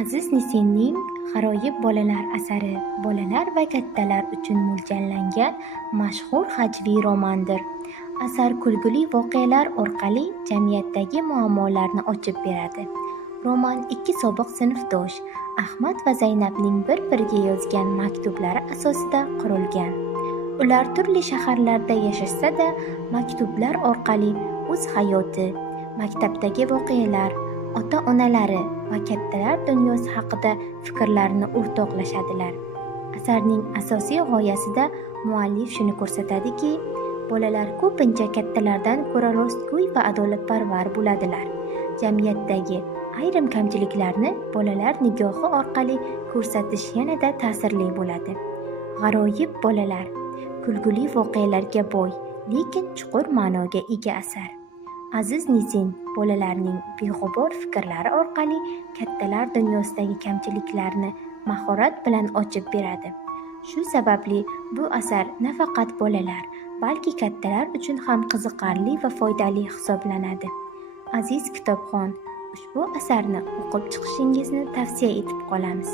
Aziz Nesinning G'aroyib bolalar asari bolalar va kattalar uchun mo'ljallangan mashhur hajviy romandir. Asar kulgili voqealar orqali jamiyatdagi muammolarni ochib beradi. Roman ikki sobiq sinfdosh Ahmad va Zaynabning bir-biriga yozgan maktublari asosida qurilgan. Ular turli shaharlarda yashashsa-da, maktublar orqali o'z hayoti, maktabdagi voqealar, ota-onalari va kattalar dunyosi haqida fikrlarini o'rtoqlashadilar. Asarning asosiy g'oyasida muallif shuni ko'rsatadiki, bolalar ko'pincha kattalardan ko'ra rostgo'y va adolatparvar bo'ladilar. Jamiyatdagi ayrim kamchiliklarni bolalar nigohi orqali ko'rsatish yanada ta'sirli bo'ladi. G'aroyib bolalar kulgili voqealarga boy, lekin chuqur ma'noga ega asar. Aziz Nesin bolalarning beg'ubor fikrlari orqali kattalar dunyosidagi kamchiliklarni mahorat bilan ochib beradi. Shu sababli bu asar nafaqat bolalar, balki kattalar uchun ham qiziqarli va foydali hisoblanadi. Aziz kitobxon, ushbu asarni o'qib chiqishingizni tavsiya etib qolamiz.